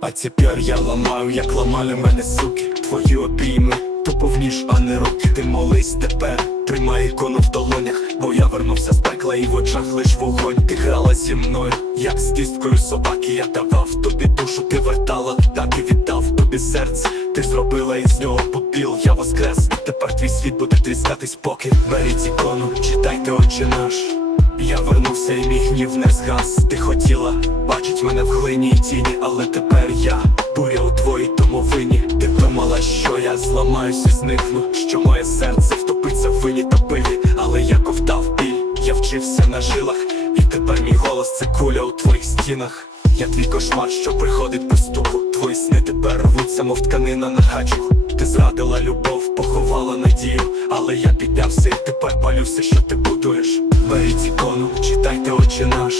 А тепер я ламаю, як ламали мене суки. Твої обійми, тупо в ніж, а не руки. Ти молись тепер, тримай ікону в долонях Бо я вернувся з пекла і в очах лиш вогонь. Ти грала зі мною, як з кісткою собаки. Я давав тобі душу, ти вертала, так і віддав тобі серце. Ти зробила із нього попіл, я воскрес. Тепер твій світ буде тріскатись поки Беріть ікону, читайте очі наш я вернувся і мій гнів не згас. Ти хотіла бачить мене в глині і тіні, але тепер я буря у твоїй домовині. Ти думала, що я зламаюсь і зникну, що моє серце втопиться в вині та пиві, але я ковтав біль, я вчився на жилах, і тепер мій голос це куля у твоїх стінах. Я твій кошмар, що приходить без стуку. Твої сни тепер рвуться, мов тканина на гачку Ти зрадила любов, поховала надію Але я піднявся і тепер палю все, що ти ікону, очі наш.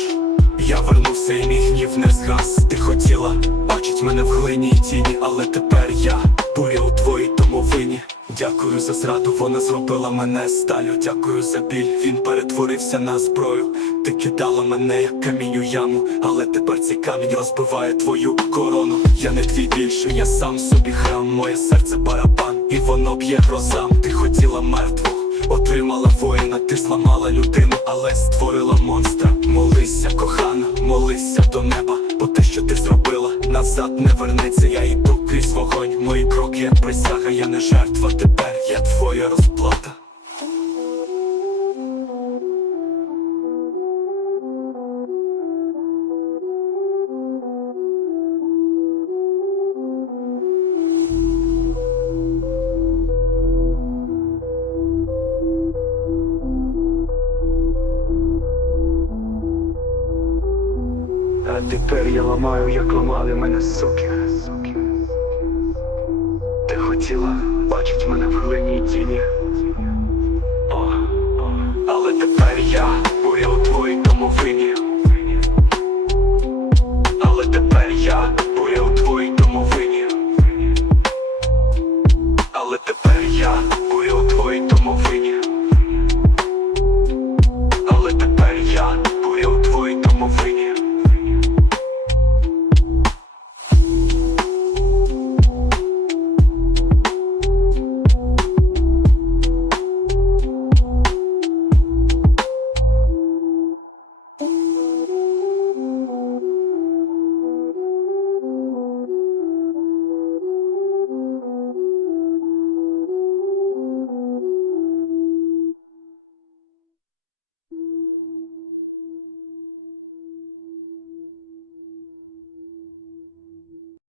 Я вернувся і мій гнів не згас. Ти хотіла бачить мене в глині і тіні Але тепер я буря у твоїй домовині Дякую за зраду, вона зробила мене сталю. Дякую за біль, він перетворився на зброю. Ти кидала мене, як камінь у яму Але тепер цей камінь розбиває твою корону. Я не твій більше, я сам собі храм. Моє серце барабан, і воно б'є грозам. Ти хотіла мертвого, отримала воїна Ти зламала людину, але створила монстра. Молися, кохана, молися до неба Бо те, що ти зробила, назад не вернеться. Я йду крізь вогонь, мої кроки як присяга Я не жертва, тепер я твоя розплата А тепер я ламаю, як ламали мене суки. Ти хотіла бачить мене в глині тіні. О, але тепер я.